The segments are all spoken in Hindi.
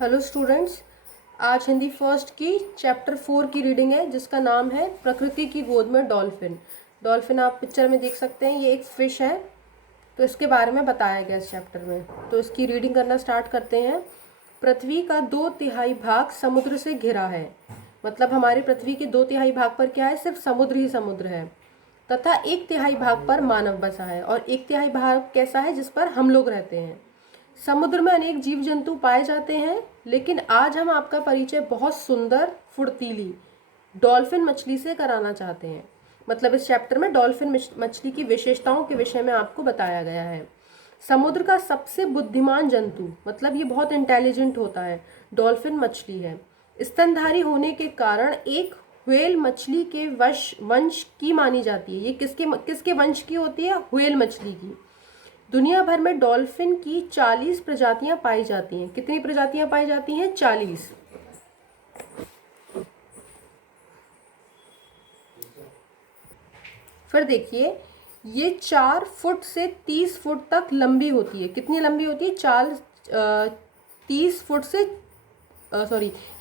हेलो स्टूडेंट्स, आज हिंदी फर्स्ट की चैप्टर 4 की रीडिंग है जिसका नाम है प्रकृति की गोद में डॉल्फिन। डॉल्फिन आप पिक्चर में देख सकते हैं, ये एक फ़िश है। तो इसके बारे में बताया गया इस चैप्टर में। तो इसकी रीडिंग करना स्टार्ट करते हैं। पृथ्वी का 2/3 भाग समुद्र से घिरा है। मतलब हमारी पृथ्वी के 2/3 भाग पर क्या है? सिर्फ समुद्र ही समुद्र है। तथा 1/3 भाग पर मानव बसा है और 1/3 भाग कैसा है? जिस पर हम लोग रहते हैं। समुद्र में अनेक जीव जंतु पाए जाते हैं, लेकिन आज हम आपका परिचय बहुत सुंदर फुर्तीली डॉल्फिन मछली से कराना चाहते हैं। मतलब इस चैप्टर में डॉल्फिन मछली की विशेषताओं के विषय में आपको बताया गया है। समुद्र का सबसे बुद्धिमान जंतु, मतलब ये बहुत इंटेलिजेंट होता है, डॉल्फिन मछली है। स्तनधारी होने के कारण एक व्हेल मछली के वंश की मानी जाती है। ये किसके वंश की होती है? व्हेल मछली की। दुनिया भर में डॉल्फिन की 40 प्रजातियां पाई जाती हैं। कितनी प्रजातियां पाई जाती हैं? 40। फिर देखिए, ये 4 फुट से 30 फुट तक लंबी होती है। कितनी लंबी होती है? 30 फुट से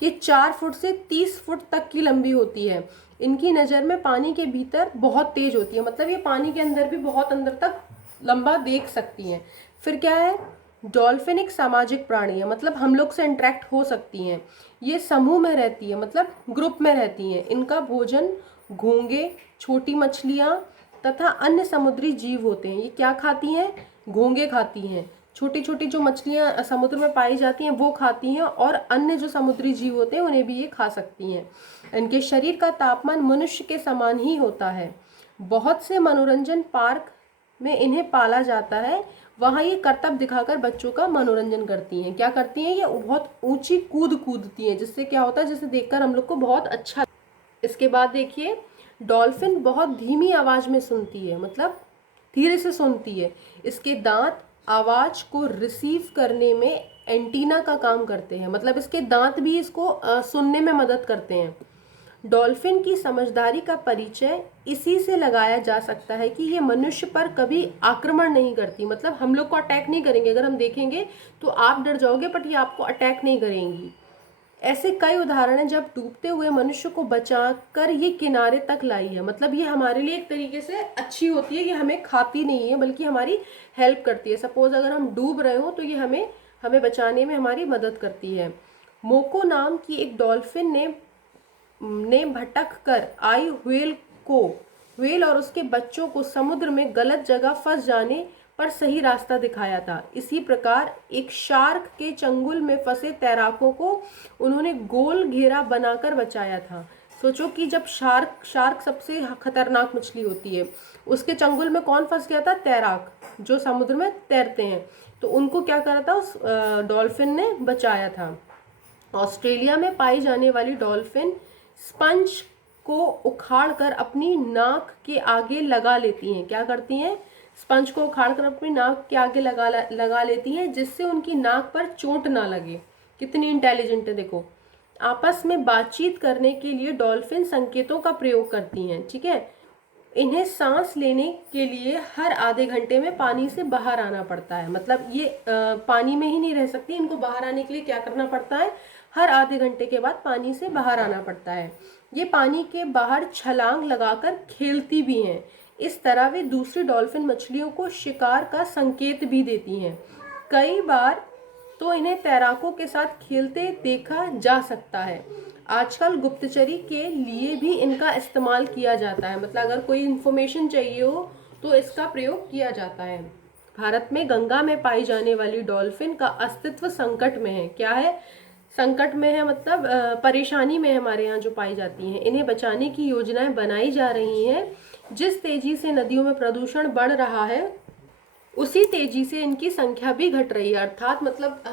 ये 4 फुट से 30 फुट तक की लंबी होती है। इनकी नज़र में पानी के भीतर बहुत तेज होती है। मतलब ये पानी के अंदर भी बहुत अंदर तक लंबा देख सकती हैं। फिर क्या है? डॉल्फिन एक सामाजिक प्राणी है, मतलब हम लोग से इंटरेक्ट हो सकती हैं। ये समूह में रहती है, मतलब ग्रुप में रहती हैं। इनका भोजन घोंगे, छोटी मछलियाँ तथा अन्य समुद्री जीव होते हैं। ये क्या खाती हैं? घोंगे खाती हैं। छोटी छोटी जो मछलियाँ समुद्र में पाई जाती हैं वो खाती हैं, और अन्य जो समुद्री जीव होते हैं उन्हें भी ये खा सकती हैं। इनके शरीर का तापमान मनुष्य के समान ही होता है। बहुत से मनोरंजन पार्क में इन्हें पाला जाता है। वहाँ ये करतब दिखाकर बच्चों का मनोरंजन करती हैं। क्या करती हैं? ये बहुत ऊंची कूदती हैं, जिससे क्या होता है, जिसे देखकर हम लोग को बहुत अच्छा। इसके बाद देखिए, डॉल्फिन बहुत धीमी आवाज में सुनती है, मतलब धीरे से सुनती है। इसके दांत आवाज को रिसीव करने में एंटीना का काम करते हैं। मतलब इसके दांत भी इसको सुनने में मदद करते हैं। डॉल्फिन की समझदारी का परिचय इसी से लगाया जा सकता है कि ये मनुष्य पर कभी आक्रमण नहीं करती। मतलब हम लोग को अटैक नहीं करेंगे। अगर हम देखेंगे तो आप डर जाओगे, बट ये आपको अटैक नहीं करेंगी। ऐसे कई उदाहरण हैं जब डूबते हुए मनुष्य को बचाकर ये किनारे तक लाई है। मतलब ये हमारे लिए एक तरीके से अच्छी होती है। ये हमें खाती नहीं है, बल्कि हमारी हेल्प करती है। सपोज अगर हम डूब रहे हो तो ये हमें बचाने में हमारी मदद करती है। मोको नाम की एक डॉल्फिन ने भटक कर आई व्हेल और उसके बच्चों को समुद्र में गलत जगह फंस जाने पर सही रास्ता दिखाया था। इसी प्रकार एक शार्क के चंगुल में फंसे तैराकों को उन्होंने गोल घेरा बनाकर बचाया था। सोचो कि जब शार्क सबसे खतरनाक मछली होती है, उसके चंगुल में कौन फंस गया था? तैराक, जो समुद्र में तैरते हैं। तो उनको क्या करा था? उस डॉल्फिन ने बचाया था। ऑस्ट्रेलिया में पाई जाने वाली डॉल्फिन स्पंज को उखाड़कर अपनी नाक के आगे लगा लेती हैं। क्या करती हैं? स्पंज को उखाड़कर अपनी नाक के आगे लगा लेती हैं, जिससे उनकी नाक पर चोट ना लगे। कितनी इंटेलिजेंट है देखो। आपस में बातचीत करने के लिए डॉल्फिन संकेतों का प्रयोग करती हैं। ठीक है। इन्हें सांस लेने के लिए हर आधे घंटे में पानी से बाहर आना पड़ता है। मतलब ये पानी में ही नहीं रह सकती। इनको बाहर आने के लिए क्या करना पड़ता है? हर आधे घंटे के बाद पानी से बाहर आना पड़ता है। ये पानी के बाहर छलांग लगाकर खेलती भी हैं। इस तरह वे दूसरी डॉल्फिन मछलियों को शिकार का संकेत भी देती हैं। कई बार तो इन्हें तैराकों के साथ खेलते देखा जा सकता है। आजकल गुप्तचरी के लिए भी इनका इस्तेमाल किया जाता है। मतलब अगर कोई इन्फॉर्मेशन चाहिए हो तो इसका प्रयोग किया जाता है। भारत में गंगा में पाई जाने वाली डॉल्फिन का अस्तित्व संकट में है। क्या है? संकट में है, मतलब परेशानी में हमारे यहाँ जो पाई जाती हैं। इन्हें बचाने की योजनाएं बनाई जा रही हैं। जिस तेजी से नदियों में प्रदूषण बढ़ रहा है, उसी तेजी से इनकी संख्या भी घट रही है। अर्थात मतलब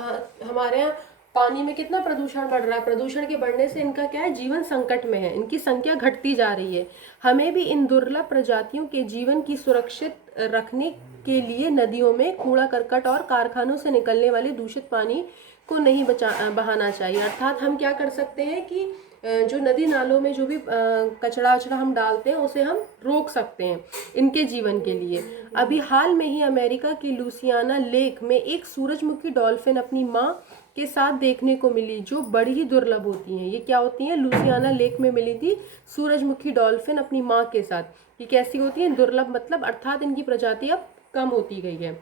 हमारे यहाँ पानी में कितना प्रदूषण बढ़ रहा है। प्रदूषण के बढ़ने से इनका क्या है? जीवन संकट में है। इनकी संख्या घटती जा रही है। हमें भी इन दुर्लभ प्रजातियों के जीवन की सुरक्षित रखने के लिए नदियों में कूड़ा करकट और कारखानों से निकलने वाले दूषित पानी को नहीं बहाना चाहिए। अर्थात हम क्या कर सकते हैं कि जो नदी नालों में जो भी कचरा वचड़ा हम डालते हैं उसे हम रोक सकते हैं इनके जीवन के लिए। अभी हाल में ही अमेरिका की लुसियाना लेक में एक सूरजमुखी डॉल्फिन अपनी माँ के साथ देखने को मिली, जो बड़ी ही दुर्लभ होती हैं। ये क्या होती हैं? लुसियाना लेक में मिली थी सूरजमुखी डॉल्फिन अपनी माँ के साथ। ये कैसी होती हैं? दुर्लभ, मतलब अर्थात इनकी प्रजाति अब कम होती गई है।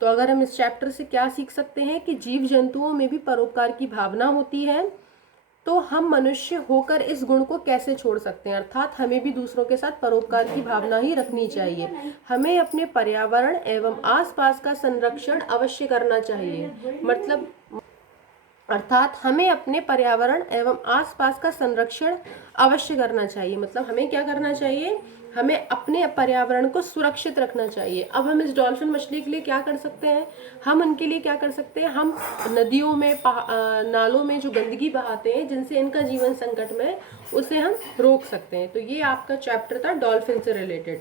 तो अगर हम इस चैप्टर से क्या सीख सकते हैं कि जीव जंतुओं में भी परोपकार की भावना होती है, तो हम मनुष्य होकर इस गुण को कैसे छोड़ सकते हैं? अर्थात हमें भी दूसरों के साथ परोपकार की भावना ही रखनी चाहिए। हमें अपने पर्यावरण एवं आसपास का संरक्षण अवश्य करना चाहिए। मतलब अर्थात हमें अपने पर्यावरण एवं आसपास का संरक्षण अवश्य करना चाहिए। मतलब हमें क्या करना चाहिए? हमें अपने पर्यावरण को सुरक्षित रखना चाहिए। अब हम इस डॉल्फिन मछली के लिए क्या कर सकते हैं? हम उनके लिए क्या कर सकते हैं? हम नदियों में, नालों में जो गंदगी बहाते हैं जिनसे इनका जीवन संकट में है, उसे हम रोक सकते हैं। तो ये आपका चैप्टर था डॉल्फिन से रिलेटेड।